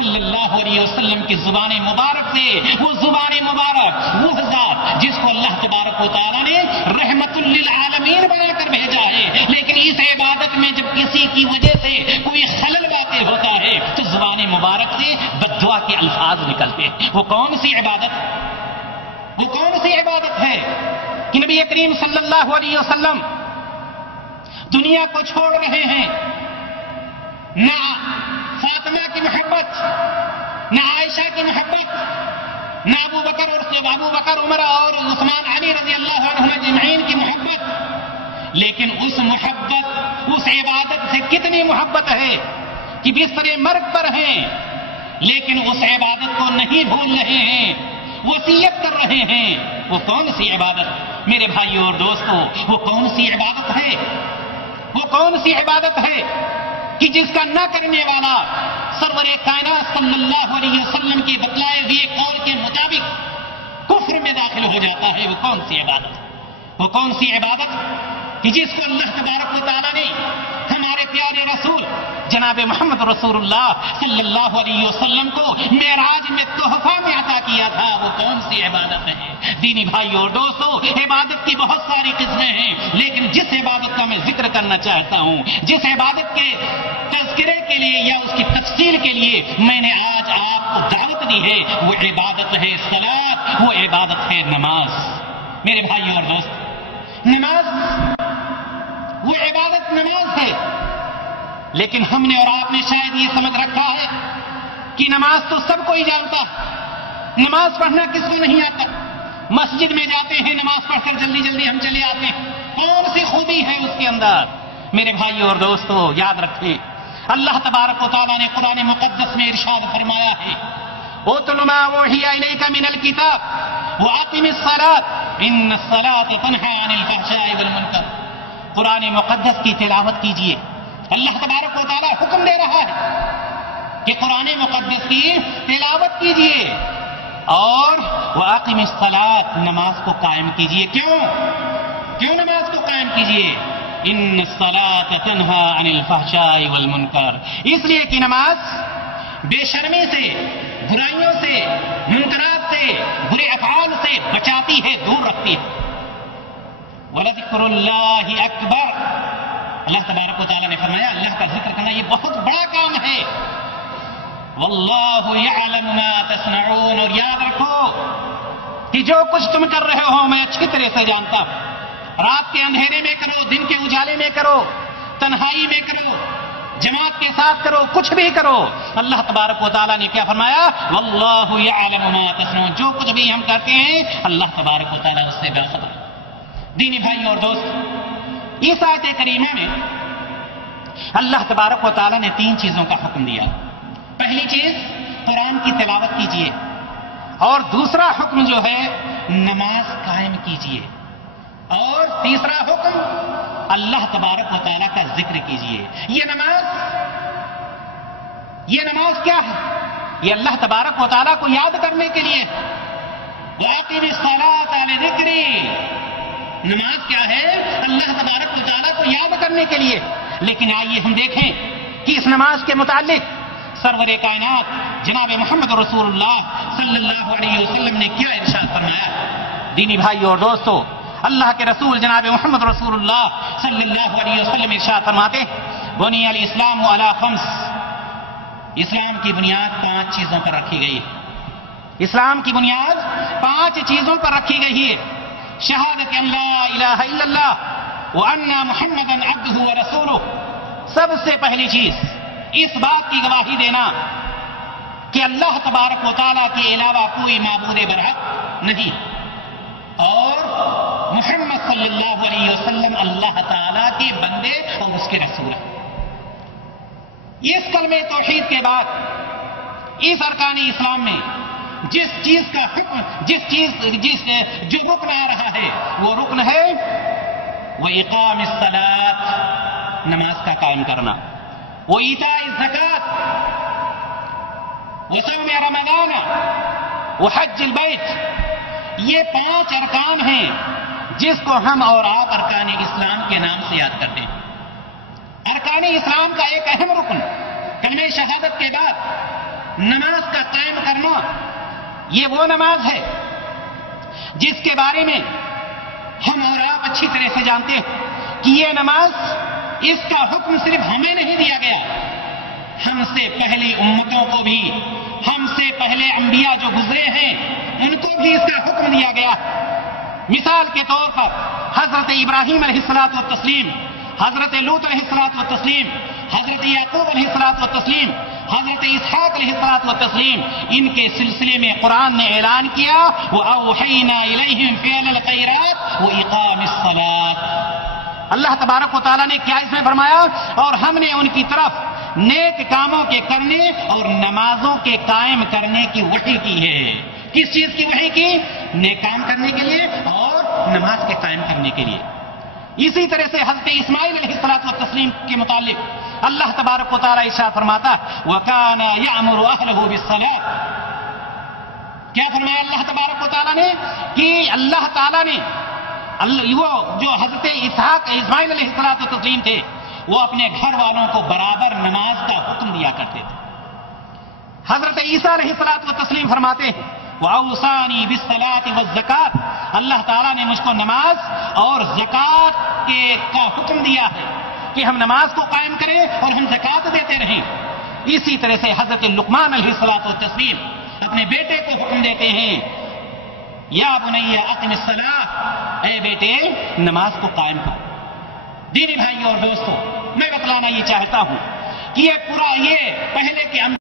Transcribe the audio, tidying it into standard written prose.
صلی اللہ علیہ وسلم کی زبان مبارک سے، وہ زبان مبارک، وہ ذات جس کو اللہ تبارک و تعالیٰ نے رحمت للعالمین بنا کر بھیجا ہے، لیکن اس عبادت میں جب کسی کی وجہ سے کوئی خلل واقع ہوتا ہے تو زبان مبارک سے بد دعا کے الفاظ نکلتے ہیں۔ وہ کون سی عبادت ہے کہ نبی کریم صلی اللہ علیہ وسلم دنیا کو چھوڑ رہے ہیں، نہ فاطمہ کی محبت، نہ عائشہ کی محبت، نہ ابو بکر عمر اور عثمان علی رضی اللہ عنہم اجمعین کی محبت، لیکن اس محبت، اس عبادت سے کتنی محبت ہے کہ بستر مرگ پر ہیں لیکن اس عبادت کو نہیں بھول رہے ہیں، وصیت کر رہے ہیں۔ وہ کون سی عبادت میرے بھائیوں اور دوستوں، وہ کون سی عبادت ہے؟ وہ کون سی عبادت ہے کہ جس کا نہ کرنے والا سرور کائنات صلی اللہ علیہ وسلم کی بتلائے ہوئے قول کے مطابق کفر میں داخل ہو جاتا ہے؟ وہ کون سی عبادت؟ وہ کون سی عبادت کہ جس کو اللہ تبارک و تعالیٰ نے ہمارے پیارے رسول جناب محمد رسول اللہ صلی اللہ علیہ وسلم کو معراج میں تحفہ میں عطا کیا تھا؟ وہ کون سی عبادت ہے؟ دینی بھائیوں اور دوستوں، عبادت کی بہت ساری قسمیں ہیں، لیکن جس عبادت کا میں ذکر کرنا چاہتا ہوں، جس عبادت کے تذکرے کے لیے یا اس کی تفصیل کے لیے میں نے آج آپ کو دعوت دی ہے، وہ عبادت ہے صلاۃ، وہ عبادت ہے نماز۔ میرے بھائیوں اور دوست، نماز، وہ عبادت نماز ہے، لیکن ہم نے اور آپ نے شاید یہ سمجھ رکھا ہے کہ نماز تو سب کو ہی جانتا، نماز پڑھنا کس کو نہیں آتا؟ مسجد میں جاتے ہیں، نماز پڑھ کر جلدی جلدی ہم چلے آتے ہیں، کون سی خوبی ہے اس کے اندر؟ میرے بھائیوں اور دوستوں، یاد رکھیں، اللہ تبارک و تعالیٰ نے قرآن مقدس میں ارشاد فرمایا ہے، اتل ما اوحی الیک من الکتاب واقم الصلاۃ ان الصلاۃ تنہی عن الفحشاء والمنکر۔ قرآن مقدس کی تلاوت کیجیے، اللہ تبارک و تعالیٰ حکم دے رہا ہے کہ قرآن مقدس کی تلاوت کیجیے اور وَأَقِمِ الصَّلَاةَ، نماز کو قائم کیجیے۔ کیوں نماز کو قائم کیجیے؟ ان الصلاۃ تنہی عن الفحشاء والمنکر، اس لیے کہ نماز بے شرمی سے، برائیوں سے، منکرات سے، برے افعال سے بچاتی ہے، دور رکھتی ہے۔ وَلَذِكْرُ اللَّهِ أَكْبَرُ، اللہ تبارک و تعالیٰ نے فرمایا اللہ کا ذکر کرنا یہ بہت بڑا کام ہے۔ وَاللَّهُ يَعْلَمُ مَا تَصْنَعُونَ، اور یاد رکھو کہ جو کچھ تم کر رہے ہو میں اچھی طرح سے جانتا ہوں۔ رات کے اندھیرے میں کرو، دن کے اجالے میں کرو، تنہائی میں کرو، جماعت کے ساتھ کرو، کچھ بھی کرو، اللہ تبارک و تعالیٰ نے کیا فرمایا؟ وَاللَّهُ يَعْلَمُ مَا تَصْنَعُونَ، جو کچھ بھی ہم کرتے ہیں اللہ تبارک و تعالیٰ اس سے باخبر۔ دینی بھائی اور دوست، اس آیت کریمہ میں اللہ تبارک و تعالیٰ نے 3 چیزوں کا حکم دیا۔ پہلی چیز قرآن کی تلاوت کیجیے، اور دوسرا حکم جو ہے نماز قائم کیجیے، اور تیسرا حکم اللہ تبارک و تعالیٰ کا ذکر کیجیے۔ یہ نماز کیا ہے؟ یہ اللہ تبارک و تعالیٰ کو یاد کرنے کے لیے، وَأَقِمِ الصَّلَاةَ لِذِكْرِي، نماز کیا ہے؟ اللہ تبارک و تعالیٰ کو یاد کرنے کے لیے۔ لیکن آئیے ہم دیکھیں کہ اس نماز کے متعلق سرور کائنات جناب محمد رسول اللہ صلی اللہ علیہ وسلم نے کیا ارشاد فرمایا۔ دینی بھائی اور دوستو، اللہ کے رسول جناب محمد رسول اللہ صلی اللہ علیہ وسلم ارشاد فرماتے ہیں، بنی الاسلام علی 5، اسلام کی بنیاد 5 چیزوں پر رکھی گئی ہے۔ اسلام کی بنیاد 5 چیزوں پر رکھی گئی ہے۔ شہادت ان لا الہ الا اللہ وان محمدا عبدہ ورسولہ، سب سے پہلی چیز اس بات کی گواہی دینا کہ اللہ تبارک و تعالیٰ کے علاوہ کوئی معبود برحق نہیں، اور محمد صلی اللہ علیہ وسلم اللہ تعالیٰ کے بندے اور اس کے رسول ہیں۔ اس کلمہ توحید کے بعد اس ارکان اسلام میں جس چیز کا حکم، جو رکن آ رہا ہے وہ رکن ہے وہ اقام الصلاۃ، نماز کا قائم کرنا، وہ ایتاء الزکات، وہ صوم رمضان، وہ حج البیت۔ یہ 5 ارکان ہیں جس کو ہم اور آپ ارکان اسلام کے نام سے یاد کرتے ہیں۔ ارکان اسلام کا ایک اہم رکن کلمہ شہادت کے بعد نماز کا قائم کرنا یہ وہ نماز ہے جس کے بارے میں ہم اور آپ اچھی طرح سے جانتے ہیں کہ یہ نماز، اس کا حکم صرف ہمیں نہیں دیا گیا، ہم سے پہلی امتوں کو بھی، ہم سے پہلے انبیاء جو گزرے ہیں ان کو بھی اس کا حکم دیا گیا۔ مثال کے طور پر حضرت ابراہیم علیہ الصلوۃ والتسلیم، حضرت لوط علیہ الصلوۃ والتسلیم، حضرت یعقوب علیہ الصلوۃ والتسلیم، حضرت اسحاق علیہ الصلوۃ والتسلیم، ان کے سلسلے میں قرآن نے اعلان کیا وَأَوْحَيْنَا إِلَيْهِمْ فِعْلَ الْخَيْرَاتِ وَإِقَامِ الصَّلَاةِ۔ اللہ تبارک و تعالیٰ نے کیا اس میں فرمایا؟ اور ہم نے ان کی طرف نیک کاموں کے کرنے اور نمازوں کے قائم کرنے کی وحی کی ہے۔ کس چیز کی وحی کی؟ نیک کام کرنے کے لیے اور نماز کے قائم کرنے کے لیے۔ اسی طرح سے حضرت اسماعیل علیہ الصلوۃ والتسلیم کے متعلق اللہ تبارک و تعالیٰ ارشاد فرماتا وَكَانَ يَأْمُرُ أَهْلَهُ بِالصَّلَاةِ۔ کیا فرمایا اللہ تبارک و تعالیٰ نے؟ کہ اللہ تعالیٰ نے وہ جو حضرت اسماعیل علیہ الصلوۃ والتسلیم تھے وہ اپنے گھر والوں کو برابر نماز کا حکم دیا کرتے تھے۔ حضرت عیسیٰ علیہ الصلوۃ والتسلیم فرماتے ہیں وَأَوْصَانِي بِالصَّلَاةِ وَالزَّكَاةِ، اللہ تعالیٰ نے مجھ کو نماز اور زکوٰۃ کا حکم دیا ہے کہ ہم نماز کو قائم کریں اور ہم زکوٰۃ دیتے رہیں۔ اسی طرح سے حضرت لقمان علیہ الصلوۃ والتسلیم اپنے بیٹے کو حکم دیتے ہیں یا بنی اقم الصلاۃ، اے بیٹے نماز کو قائم کرو۔ دینی بھائیوں اور دوستوں، میں بتلانا یہ چاہتا ہوں کہ یہ پورا یہ پہلے کے